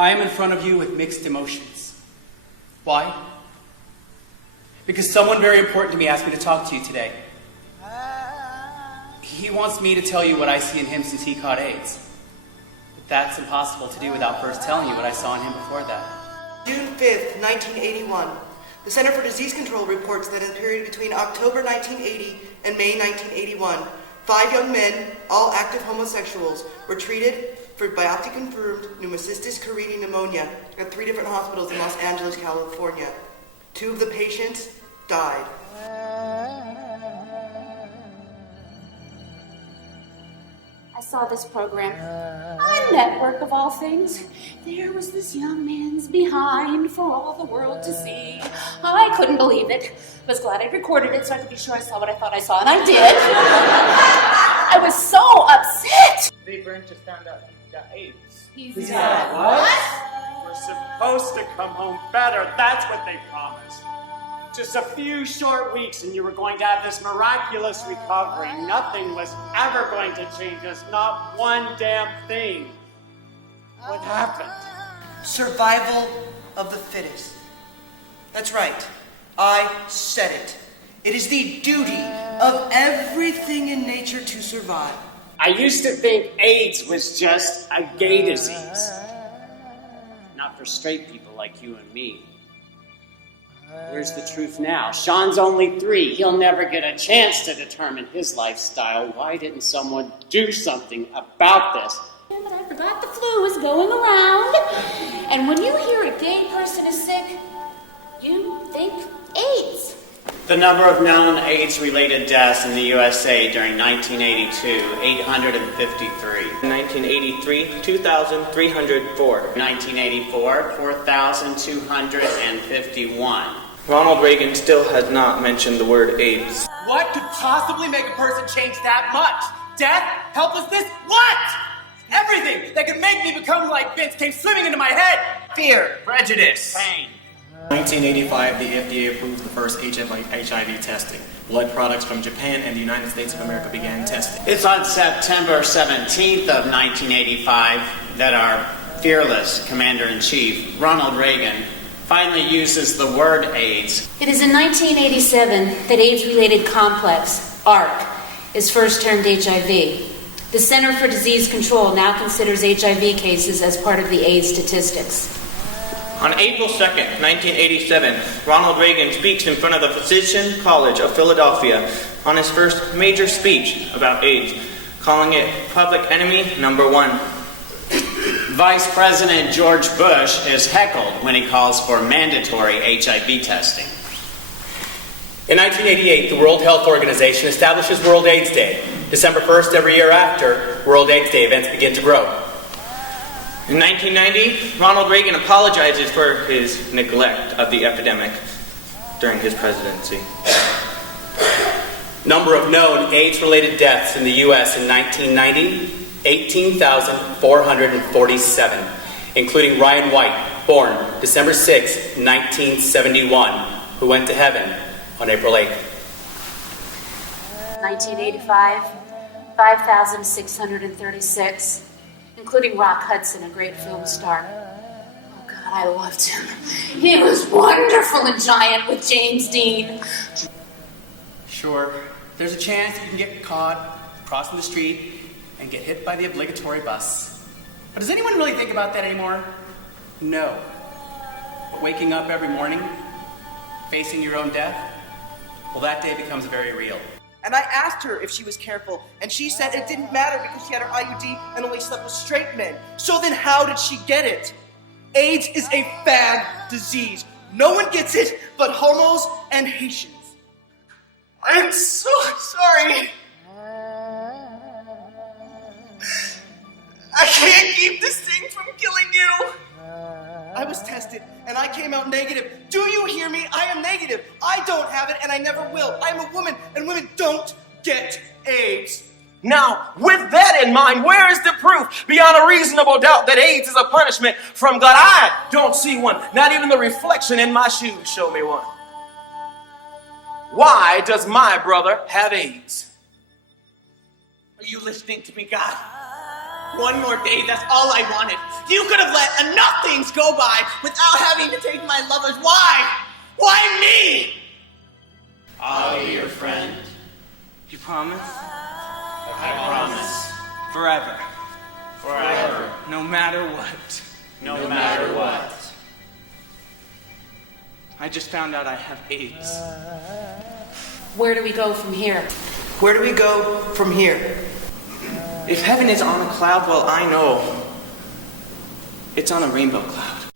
I am in front of you with mixed emotions. Why? Because someone very important to me asked me to talk to you today. He wants me to tell you what I see in him since he caught AIDS. But that's impossible to do without first telling you what I saw in him before that. June 5th, 1981. The Center for Disease Control reports that in the period between October 1980 and May 1981, 5 young men, all active homosexuals, were treated for biopsy-confirmed pneumocystis carinii pneumonia at 3 different hospitals in Los Angeles, California. 2 of the patients died. I saw this program on Network of all things. There was this young man's behind for all the world to see. I couldn't believe it. I was glad I'd recorded it so I could be sure I saw what I thought I saw, and I did. I was so upset. They burned to found out he got AIDS. He's dead. What? We're supposed to come home better. That's what they promised. Just a few short weeks and you were going to have this miraculous recovery. Nothing was ever going to change us. Not one damn thing. What happened? Survival of the fittest. That's right. I said it. It is the duty of everything in nature to survive. I used to think AIDS was just a gay disease. Not for straight people like you and me. Where's the truth now? Sean's only 3. He'll never get a chance to determine his lifestyle. Why didn't someone do something about this? But I forgot the flu is going around. And when you hear a gay person is sick, you think AIDS. The number of known AIDS-related deaths in the USA during 1982, 853. 1983, 2,304. 1984, 4,251. Ronald Reagan still has not mentioned the word AIDS. What could possibly make a person change that much? Death? Helplessness? What? Everything that could make me become like Vince came swimming into my head. Fear, prejudice, pain. 1985, the FDA approved the first HIV testing. Blood products from Japan and the United States of America began testing. It's on September 17th of 1985 that our fearless Commander-in-Chief, Ronald Reagan, finally uses the word AIDS. It is in 1987 that AIDS-related complex, ARC, is first termed HIV. The Center for Disease Control now considers HIV cases as part of the AIDS statistics. On April 2nd, 1987, Ronald Reagan speaks in front of the Physician College of Philadelphia on his first major speech about AIDS, calling it public enemy number 1. Vice President George Bush is heckled when he calls for mandatory HIV testing. In 1988, the World Health Organization establishes World AIDS Day. December 1st every year after, World AIDS Day events begin to grow. In 1990, Ronald Reagan apologizes for his neglect of the epidemic during his presidency. Number of known AIDS-related deaths in the U.S. in 1990, 18,447, including Ryan White, born December 6, 1971, who went to heaven on April 8th. 1985, 5,636. Including Rock Hudson, a great film star. Oh God, I loved him. He was wonderful and giant with James Dean. Sure, there's a chance you can get caught crossing the street and get hit by the obligatory bus. But does anyone really think about that anymore? No. But waking up every morning, facing your own death, well, that day becomes very real. And I asked her if she was careful, and she said it didn't matter because she had her IUD and only slept with straight men. So then how did she get it? AIDS is a bad disease. No one gets it but homos and Haitians. I'm so sorry. I can't keep this thing from killing you. I was tested, and I came out negative. Do you hear me? I am negative. I don't have it, and I never will. I'm a woman, and women don't get AIDS. Now, with that in mind, where is the proof beyond a reasonable doubt that AIDS is a punishment from God? I don't see one. Not even the reflection in my shoes show me one. Why does my brother have AIDS? Are you listening to me, God? One more day, that's all I wanted. You could have let enough things go by without having to take my lovers. Why? Why me? I'll be your friend. You promise? I promise. Forever. Forever. No matter what. No matter what. I just found out I have AIDS. Where do we go from here? Where do we go from here? If heaven is on a cloud, well, I know it's on a rainbow cloud.